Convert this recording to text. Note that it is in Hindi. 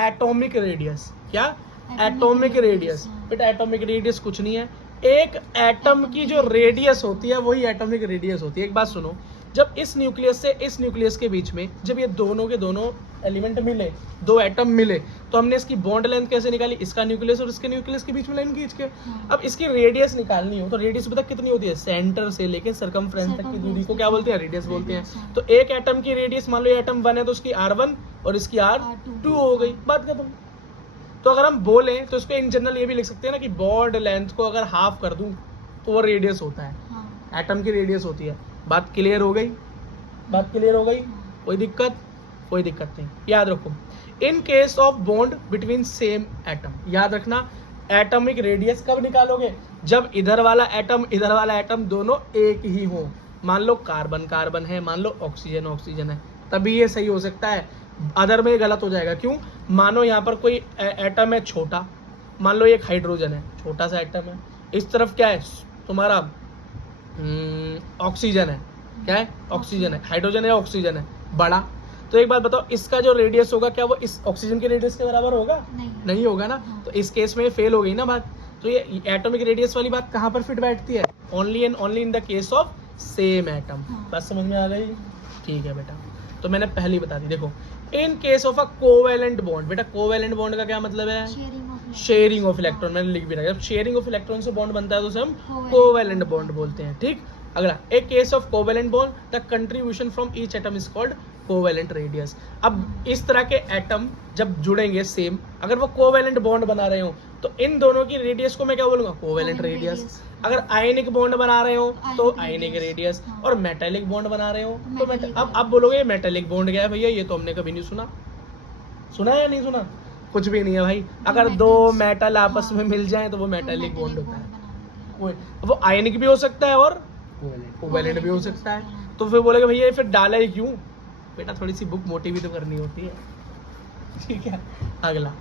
Atomic radius. क्या? Atomic radius. बेटा एटॉमिक रेडियस कुछ नहीं है, एक एटम की जो रेडियस होती है वही एटॉमिक रेडियस होती है। एक बात सुनो, जब इस न्यूक्लियस से इस न्यूक्लियस के बीच में जब ये दोनों के दोनों एलिमेंट मिले, दो एटम मिले, तो हमने इसकी बॉन्ड लेंथ कैसे निकाली? इसका न्यूक्लियस और इसके न्यूक्लियस के बीच में लाइन खींच के। अब इसकी रेडियस निकालनी हो तो रेडियस पता कितनी होती है? सेंटर से लेके सरकमफ्रेंस तक की दूरी को क्या बोलते हैं? रेडियस बोलते हैं। तो एक एटम की रेडियस, मान लो ये एटम 1 है तो उसकी R1 और इसकी R2 हो गई, बात खत्म। तो अगर हम बोलें तो इसको इन जनरल ये भी लिख सकते हैं ना कि बॉन्ड लेंथ को अगर हाफ कर दूं तो वो रेडियस होता है, एटम की रेडियस होती है। बात क्लियर हो गई? बात क्लियर हो गई? कोई दिक्कत? कोई दिक्कत नहीं। याद रखो, in case of bond between same atom, याद रखना एटॉमिक रेडियस कब निकालोगे? जब इधर वाला एटम दोनों एक ही हो। मान लो कार्बन कार्बन है, मान लो ऑक्सीजन ऑक्सीजन है, तभी ये सही हो सकता है। अदर में गलत हो जाएगा। क्यों? मानो यहाँ पर कोई एटम है छोटा, मान लो एक हाइड्रोजन है, छोटा सा एटम है, इस तरफ क्या है तुम्हारा ऑक्सीजन है। क्या है? ऑक्सीजन है। हाइड्रोजन है, ऑक्सीजन है, बड़ा। तो एक बात बताओ, इसका जो रेडियस होगा क्या वो इस ऑक्सीजन के रेडियस के बराबर होगा? नहीं होगा ना। तो इस केस में फेल हो गई ना बात। तो ये एटॉमिक रेडियस वाली बात कहाँ पर फिट बैठती है? Only and only in the case of same atom. बात समझ में आ गई? ठीक है बेटा, तो मैंने पहले ही बता दी। देखो, in case of a covalent bond, बेटा कोवेलेंट बॉन्ड का क्या मतलब है? Sharing of electron. मैंने लिख भी रखा है, जब शेयरिंग ऑफ इलेक्ट्रॉन से बॉन्ड बनता है तो उसे हम कोवेलेंट बॉन्ड बोलते हैं। ठीक। अगला, एक case of covalent bond, the contribution from each atom is called covalent radius. अब इस तरह के एटम जब जुड़ेंगे सेम, अगर वो कोवेलेंट बॉन्ड बना रहे हो तो इन दोनों की रेडियस को मैं क्या बोलूंगा? Covalent radius. अगर आयनिक बॉन्ड बना रहे हो तो आयनिक रेडियस, और मेटालिक बॉन्ड बना रहे हो तो अब बोलोगे मेटालिक बॉन्ड क्या है भैया? ये तो हमने कभी नहीं सुना। सुना है या नहीं सुना? कुछ भी नहीं है भाई। अगर दो मेटल आपस में मिल जाए तो वो मेटालिक बॉन्ड होता है। वो आयनिक भी हो सकता है और कोवेलेंट भी हो सकता है। तो फिर बोलेगा भैया ये फिर डाला ही क्यों? बेटा थोड़ी सी बुक मोटी भी तो करनी होती है। ठीक है। अगला,